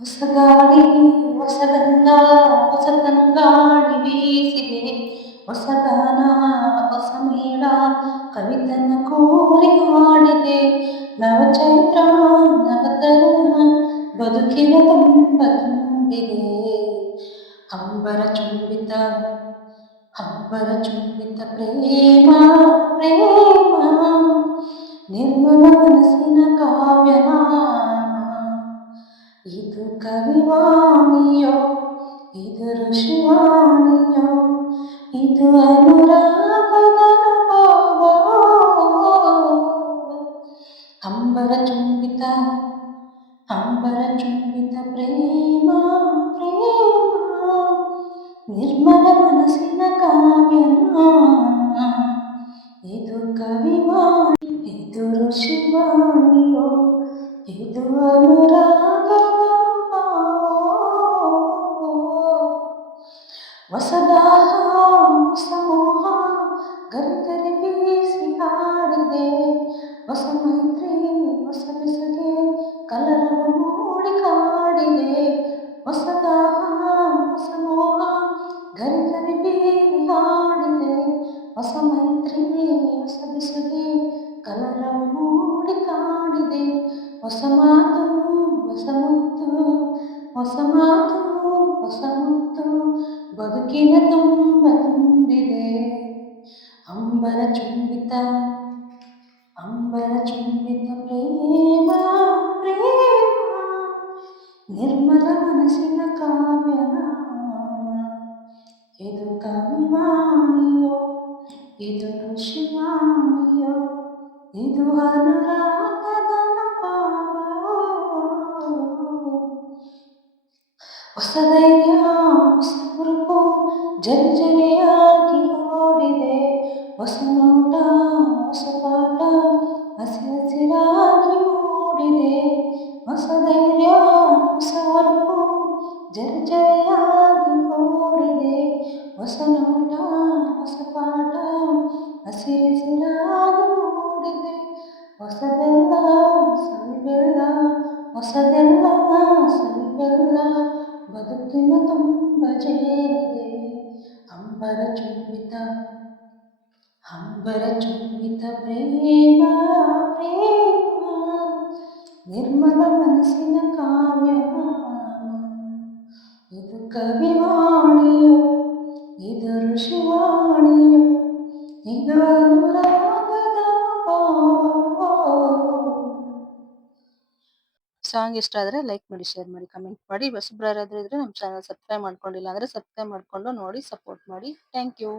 ಹೊಸಗಾಳಿ ಹೊಸಗಂಧ ಹೊಸ ತಂಗಾಳಿ ಬೀಸಿದೆ ಹೊಸಗಾನ ಹೊಸ ಮೇಳ ಕವಿತನ ಕೂರಿ ಹಾಡಿದೆ ನವಚೈತ್ರ ನವತರುಣ ಬದುಕಿನ ತುಂಬ ತುಂಬಿದೆ ಹಂಬರ ಚುಂಬಿತ ಪ್ರೇಮ ಪ್ರೇಮ ನಿರ್ಮಲ ಮನಸ್ಸಿನ ಕಾವ್ಯನಾಮ ಇದು ಕವಿವಾಣಿಯೋ ಇದು ಋಷಿವಾಣಿಯೋ ಇದು ಅನುರಾಗದ ಅನುಭವವೋ. ಅಂಬರ ಚುಂಬಿತ ಪ್ರೇಮ ಪ್ರೇಮ ನಿರ್ಮಲ ಮನಸ್ಸಿನ ಕಾವ್ಯನಾಮ ಇದು ಕವಿವಾಣಿ ಇದು ಋಷಿವಾಣಿಯೋ ಇದು ಅನುರಾಗದ ಹೊಸದಾಹ ಸಮೂಹ ಗರಿಗರಿ ಬೀಸಿ ಹಾಡಿದೆ ಹೊಸ ಮೈತ್ರಿ ಹೊಸ ಬೆಸಗೆ ಕಲರವ ಮೂಡಿ ಕಾಡಿದೆ ಹೊಸದಾಹ ಸಮೂಹ ಗರಿಗರಿ ಬೀಸಿ ಹಾಡಿದೆ ಹೊಸ ಮೈತ್ರಿ ಹೊಸ ಬೆಸಗೆ ಕಲರವ ಮೂಡಿ ಕಾಡಿದೆ ಹೊಸ ಮಾತು ಹೊಸ ಮುತ್ತು ಹೊಸ ಮಾತು ಹೊಸ ಮುತ್ತು ಬದುಕಿನ ತುಂಬ ತುಂಬಿದೆ ಅಂಬರ ಚುಂಬಿತ ಪ್ರೇಮ ಪ್ರೇಮ ನಿರ್ಮಲ ಮನಸ್ಸಿನ ಕಾವ್ಯನಾಮ ಇದು ಕವಿವಾಣಿಯೋ ಇದು ಋಷಿವಾಣಿಯೋ ಇದು ಅನುರಾಗದ ಅನುಭವವೋ. ಹೊಸ ಧೈರ್ಯ ಹೊಸ ಹುರುಪು ಜರ್ಜರಿಯಾಗಿ ಓಡಿದೆ ಹೊಸ ನೋಟ ಹೊಸ ಪಾಠ ಹಸಿರಾಗಿ ಮೂಡಿದೆ ಹೊಸ ಧೈರ್ಯ ಹೊಸ ಹುರುಪು ಜರ್ಜರಿಯಾಗಿ ಓಡಿದೆ ಹೊಸ ನೋಟ ಹೊಸ ಪಾಠ ಹಸಿರಾಗಿ ಮೂಡಿದೆ ಹೊಸದೆಲ್ಲ ಸವಿಬೆಲ್ಲ ಹೊಸದೆಲ್ಲ ಸವಿಬೆಲ್ಲ ಬದುಕಿನ ತುಂಬ ಜೇರಿದೆ ಅಂಬರ ಚುಂಬಿತ ಪ್ರೇಮ ಪ್ರೇಮ ನಿರ್ಮಲ ಮನಸ್ಸಿನ ಕಾವ್ಯನಾಮ ಇದು ಕವಿವಾಣಿಯೋ ಇದು ಋಷಿವಾಣಿಯೋ ಇದು ಅನುರಾಗದ ಅನುಭವವೋ. ಸಾಂಗ್ ಇಷ್ಟ ಆದರೆ ಲೈಕ್ ಮಾಡಿ, ಶೇರ್ ಮಾಡಿ, ಕಮೆಂಟ್ ಮಾಡಿ. ಹೊಸಬ್ರು ಯಾರಾದರೂ ಇದ್ರೆ ನಮ್ಮ ಚಾನಲ್ ಸಬ್ಸ್ಕ್ರೈಬ್ ಮಾಡ್ಕೊಂಡಿಲ್ಲ ಅಂದರೆ ಸಬ್ಸ್ಕ್ರೈಬ್ ಮಾಡಿಕೊಂಡು ನೋಡಿ ಸಪೋರ್ಟ್ ಮಾಡಿ. Thank you.